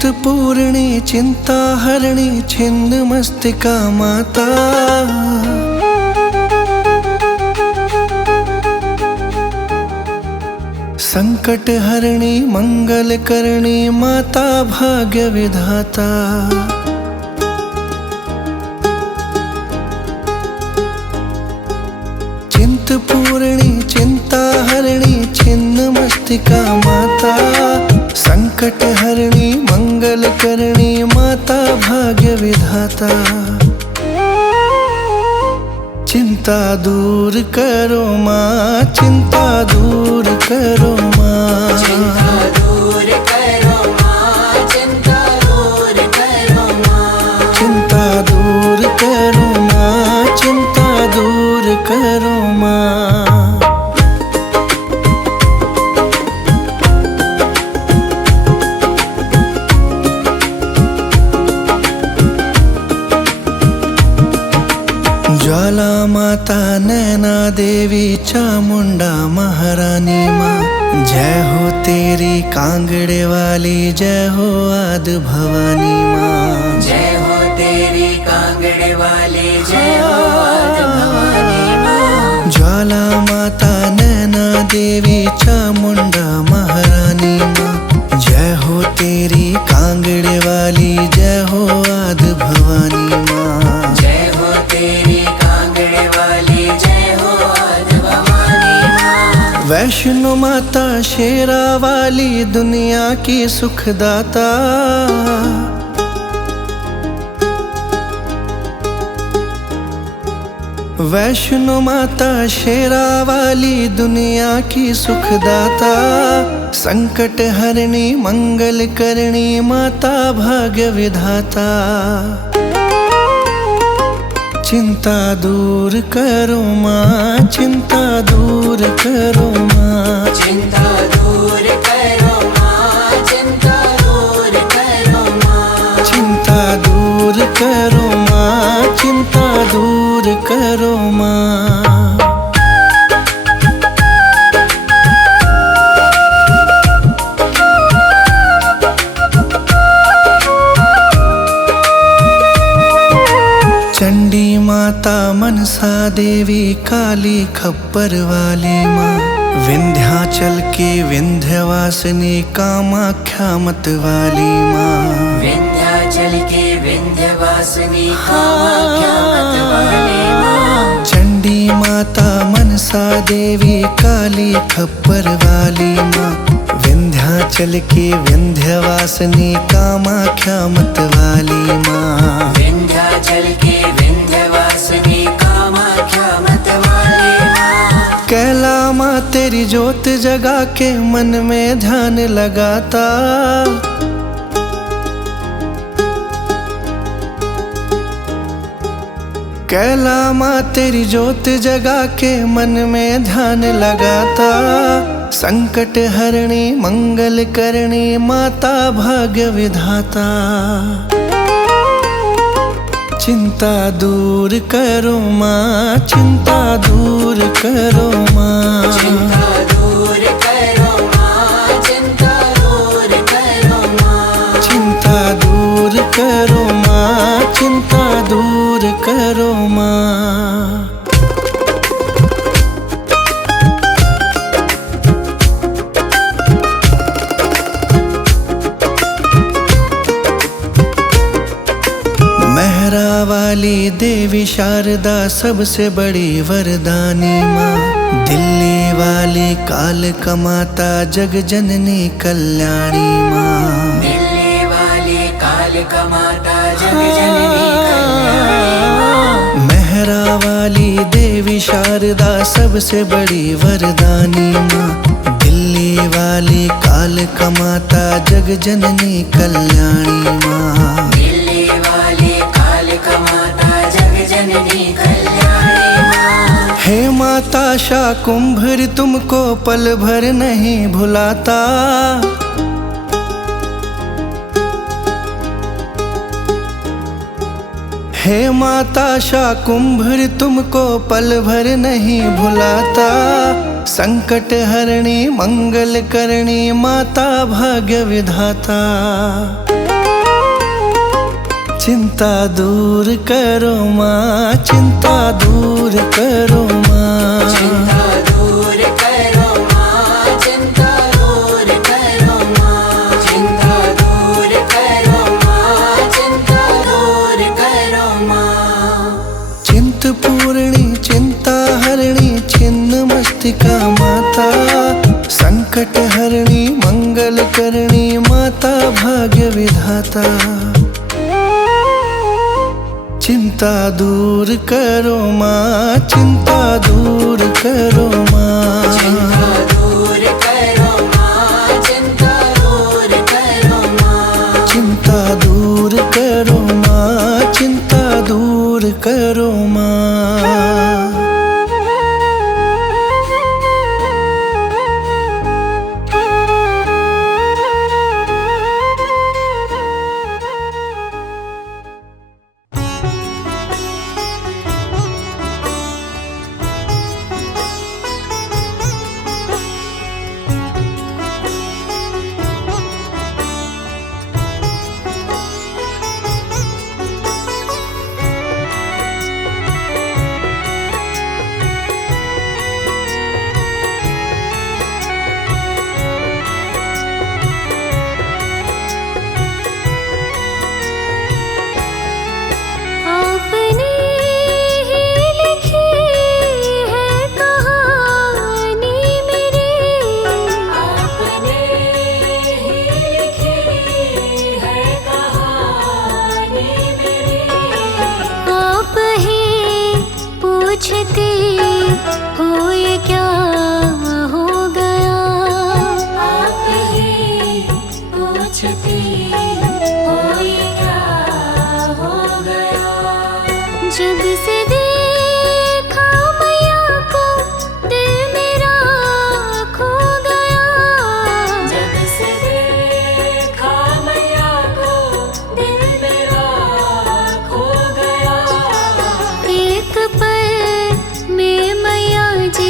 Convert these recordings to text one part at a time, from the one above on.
चिंतपूर्णी चिंताहरणी छिन्नमस्तिका माता। संकटहरणी मंगलकरणी माता भाग्य विधाता। चिंतपूर्णी चिंताहरणी छिन्नमस्तिका माता। संकटहरणी मंगलकरणी माता भाग्य विधाता। चिंता दूर करो माँ, चिंता दूर करो माँ, चिंता दूर करो माँ, चिंता दूर करो माँ, चिंता दूर करो माँ, चिंता दूर करो माँ। ज्वाला माता नैना देवी चामुंडा महारानी माँ। जय हो तेरी कांगड़े वाली, जय हो आदि भवानी माँ। जय हो तेरी कांगड़े वाली, जय हो आदि भवानी माँ। ज्वाला माता नैना देवी चामुंडा महारानी माँ। जय हो तेरी कांगड़े वाली, जय हो आदि भवानी माँ। जय हो तेरी कांगड़े वाली, जय हो आदि भवानी माँ। वैष्णो माता शेरा वाली, दुनिया की सुखदाता। वैष्णो माता शेरा वाली, दुनिया की सुखदाता। संकट हरणी मंगल करणी माता भाग्य विधाता। चिंता दूर करो माँ, चिंता दूर करो माँ, चिंता दूर करो माँ, चिंता दूर करो माँ, चिंता दूर करो माँ, चिंता दूर करो माँ। चंडी माता मनसा देवी काली खप्पर वाली माँ। विंध्याचल के विंध्यवासिनी कामाख्या मत वाली माँ। विंध्याचल के विंध्यवासिनी कामाख्या मत वाली माँ। चंडी माता मनसा देवी काली खप्पर वाली माँ। विंध्याचल के विंध्यवासिनी कामाख्या मत वाली माँ। विंध्याचल के विंध्यवासिनी कामाख्या मत वाली माँ। कैला माँ तेरी ज्योत जगा के मन में ध्यान लगाता। कैला माँ तेरी ज्योत जगा के मन में ध्यान लगाता। संकट हरणी मंगल करणी माता भाग्य विधाता। चिंता दूर करो माँ, चिंता दूर करो माँ, चिंता दूर करो माँ, चिंता दूर करो माँ, चिंता दूर करो माँ, चिंता दूर करो माँ। मेहरा वाली देवी शारदा सबसे बड़ी वरदानी माँ। दिल्ली वाली कालका माता जग जननी कल्याणी माँ। दिल्ली वाली कालका माता जग जननी कल्याणी माँ। मेहरा वाली देवी शारदा सबसे बड़ी वरदानी माँ। दिल्ली वाली कालका माता जग जननी कल्याणी माँ। दिल्ली वाली कालका माता जग जननी कल्याणी माँ। हे माता शाकुंभरी तुमको पल भर नहीं भुलाता। हे माता शाकुंभरी तुमको पल भर नहीं भुलाता। संकट हरणी मंगल करणी माता भाग्य विधाता। चिंता दूर करो माँ, चिंता दूर करो माँ। चिंता दूर करो माँ, चिंता दूर करो माँ। चिंता दूर करो माँ, चिंता दूर करो माँ। चिंतपूर्णी चिंता हरणी छिन्न मस्तिका माता, संकट हरणी मंगल करणी माता भाग्य विधाता। चिंता दूर करो माँ, चिंता दूर करो माँ। चिंता दूर करो माँ, चिंता दूर करो माँ। चिंता दूर करो माँ, चिंता दूर करो माँ। पूछते हो ये क्या हो गया, आप ही पूछते हो ये क्या हो गया। जब से देखा मैया को दिल मेरा खो गया। जब से देखा मैया को दिल मेरा खो गया। एक पल में मैया जी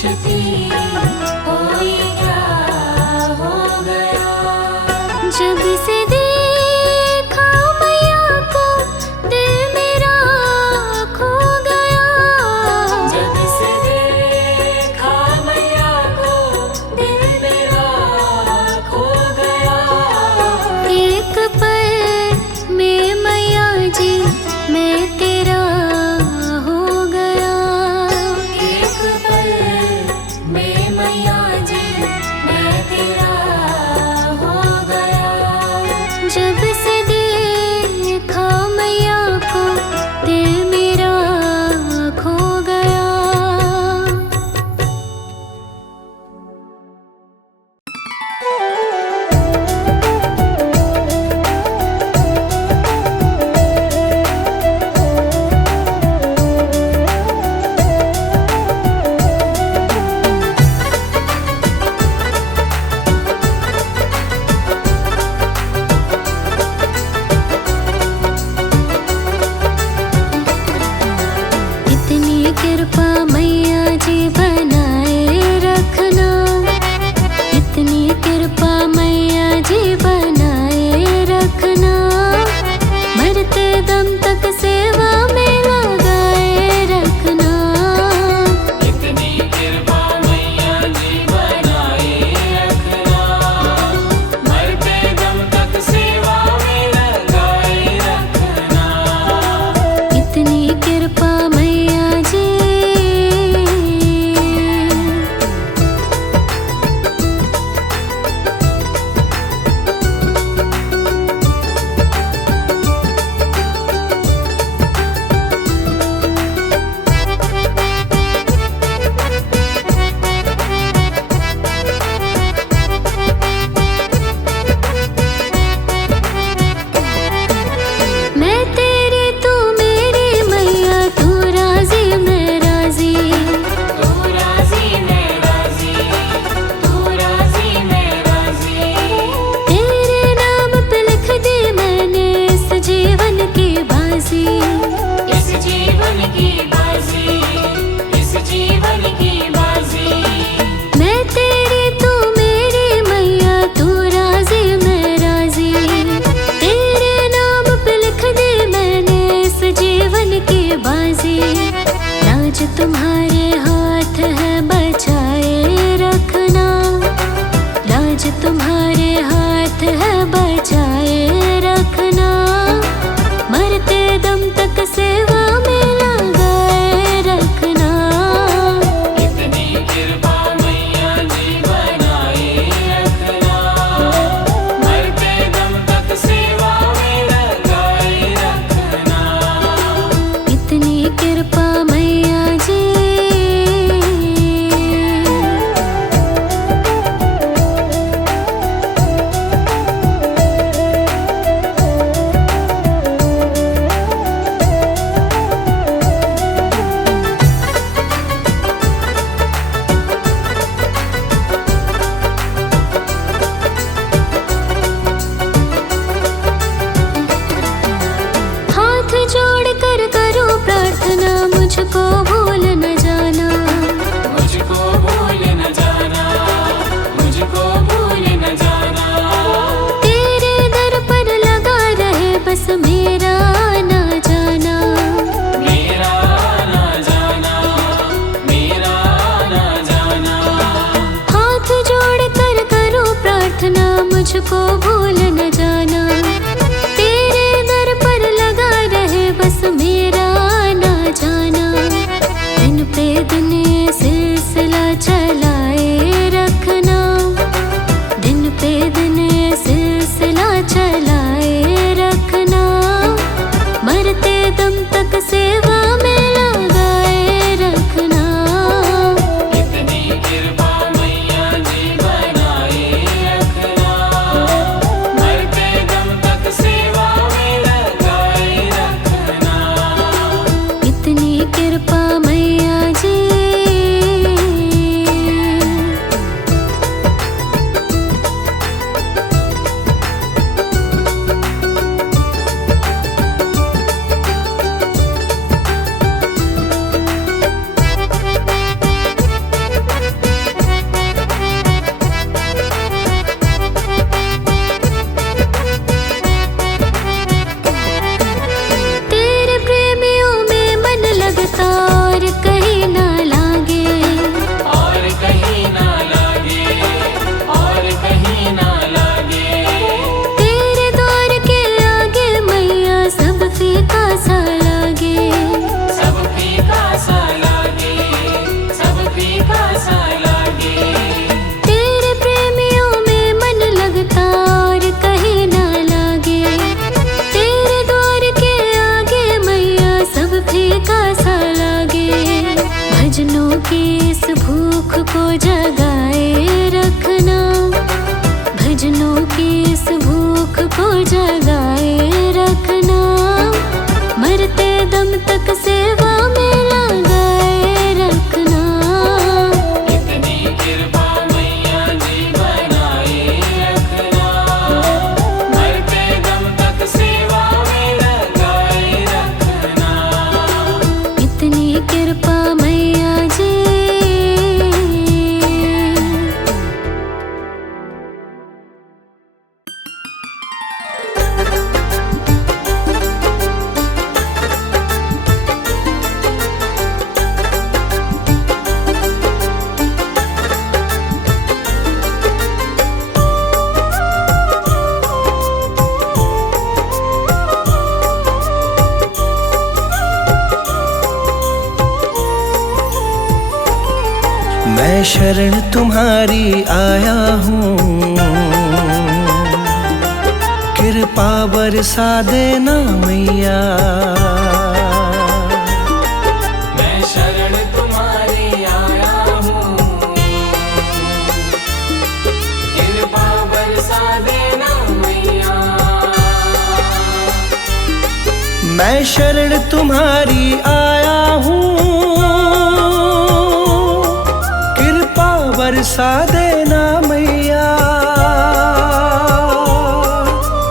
पूछती हो ये क्या हो गया। जब से देखा मैया को दिल मेरा खो गया। जब से देखा मैया को दिल मेरा खो गया। एक पल में मैया जी मैं तेरा हो गया। एक पल में मैया जी मैं तेरा हो गया। जब से देखा मैया को दिल मेरा खो गया। इतनी कृपा मैया जी बनाए रखना। इतनी कृपा मैया जी बनाए रखना। मरते दम तक सेवा में लगाए रखना। इतनी कृपा मैया जी बनाए रखना। मरते दम तक सेवा में लगाए रखना। इतनी कृपा मैया जी। मैं तेरी तू मेरी मैया तू राजी मैं राजी। तू राजी मैं राजी। तू राजी मैं राजी। तेरे नाम पे लिख दी मैंने इस जीवन की बाजी। इस जीवन की बाजी। इस जीवन की बाजी। मैं तेरी तू मेरी मैया तू राजी मैं राजी। तेरे नाम पे लिख दी मैंने इस जीवन की बाजी। लाज तुम्हारे हाथ है बचाए रखना। लाज तुम्हारे हाथ है बचाए रखना। मरते दम तक सेवा में लगाए रखना। इतनी कृपा मैया जी बनाए रखना। मरते दम तक सेवा में लगाए रखना। इतनी कृपा मैया जी। हाथ जोड़ कर करो प्रार्थना मुझको भूल न जाना। मुझको भूल न जाना। मुझको भूल न जाना। तेरे दर पर लगा रहे बस मेरा ना जाना। मेरा ना जाना। मेरा ना जाना। हाथ जोड़ कर करो प्रार्थना मुझको भूल न जाना। तेरे दर पर लगा रहे बस मेरा ना जाना। दिन पे दिन ये सिलसिला चलाए रखना। दिन पे दिन ये सिलसिला चलाए रखना। मरते दम तक सेवा में लगाए रखना। इतनी कृपा मैया जी बनाए रखना। की इस भूख को जगाए रखना, भजनों की इस भूख को जगाए रखना, मरते दम तक सेवा में लगाए रखना। इतनी कृपा मैया जी बनाए रखना, मरते दम तक सेवा में लगाए रखना। इतनी कृपा मैया जी। मैं शरण तुम्हारी आया हूँ, कृपा बरसा देना मैया। मैं शरण तुम्हारी आया हूँ, कृपा बरसा देना मैया। मैं शरण तुम्हारी आया हूँ, कृपा बरसा देना मैया।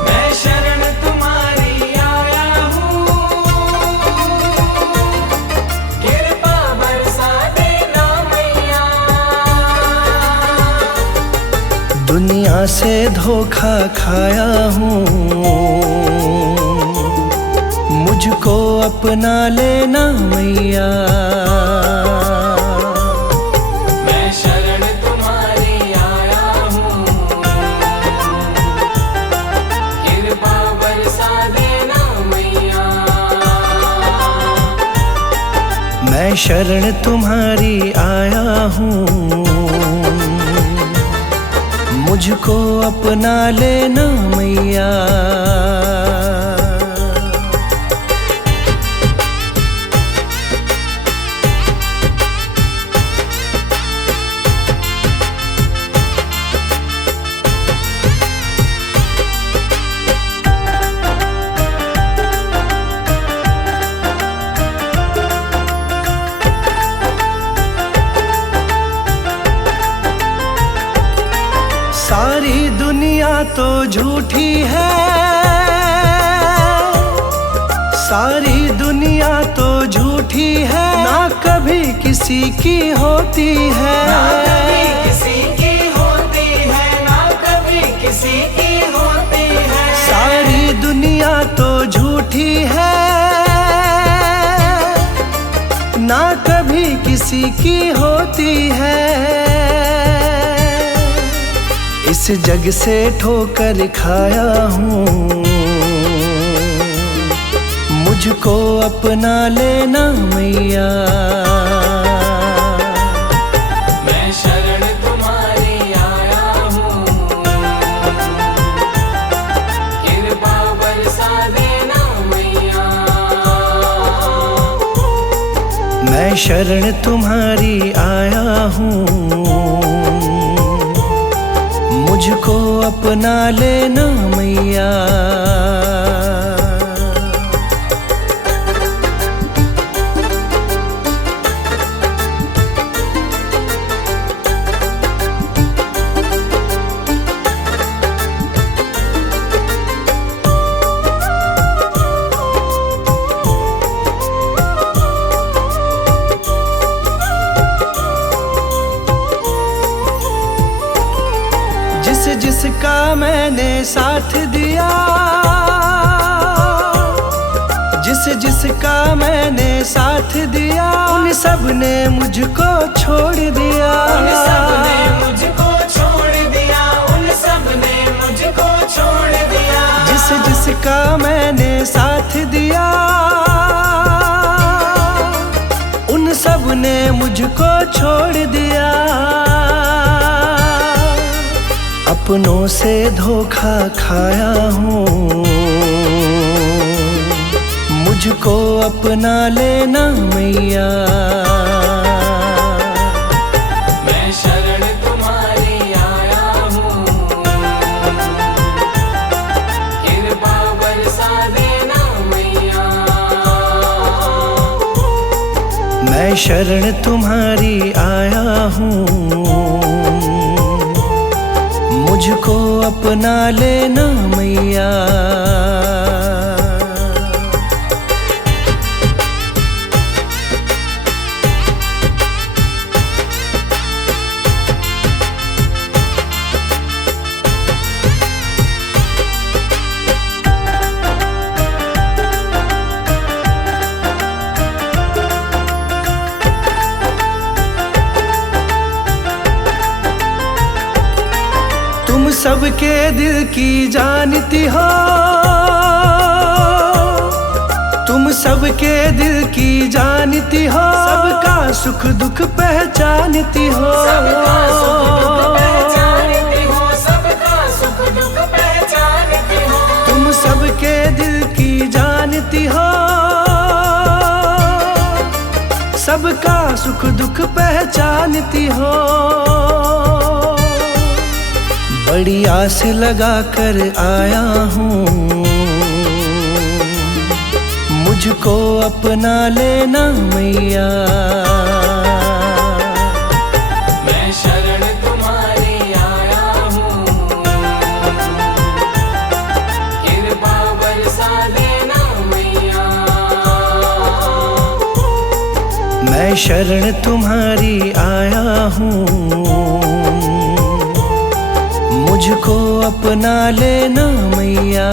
मैं शरण तुम्हारी आया हूँ, कृपा बरसा देना मैया। दुनिया से धोखा खाया हूँ, मुझको अपना लेना मैया। मैं शरण तुम्हारी आया हूँ, कृपा बरसा देना मैया। मैं शरण तुम्हारी आया हूँ, मुझको अपना लेना मैया। सारी दुनिया तो झूठी है, सारी दुनिया तो झूठी है, ना कभी किसी की होती है। ना कभी किसी की होती है, ना कभी किसी की होती है। सारी दुनिया तो झूठी है, ना कभी किसी की होती है। इस जग से ठोकर खाया हूँ, मुझको अपना लेना मैया। मैं शरण तुम्हारी आया हूँ, कृपा बरसा देना मैया। मैं शरण तुम्हारी आया हूँ, मुझको अपना लेना मैया। जिसका मैंने साथ दिया, जिसका मैंने साथ दिया, उन सब ने मुझको छोड़ दिया। उन सब ने मुझको छोड़ दिया, उन सब ने मुझको छोड़ दिया। जिसका मैंने साथ दिया, उन सब ने मुझको छोड़ दिया। अपनों से धोखा खाया हूँ, मुझको अपना लेना मैया। शरण तुम्हारी आया हूँ, मुझको अपना लेना मैया। तुम सबके दिल की जानती हो, तुम सबके दिल की जानती हो, सबका सुख दुख पहचानती हो, सबका सुख दुख पहचानती हो, सबका सुख दुख पहचानती हो। तुम सबके दिल की जानती हो, सबका सुख दुख पहचानती हो। बड़ी आस लगा कर आया हूँ, मुझको अपना लेना मैया। मैं शरण तुम्हारी आया हूँ, कृपा बरसा देना मैया। मैं शरण तुम्हारी आया हूँ, मुझको अपना लेना मैया।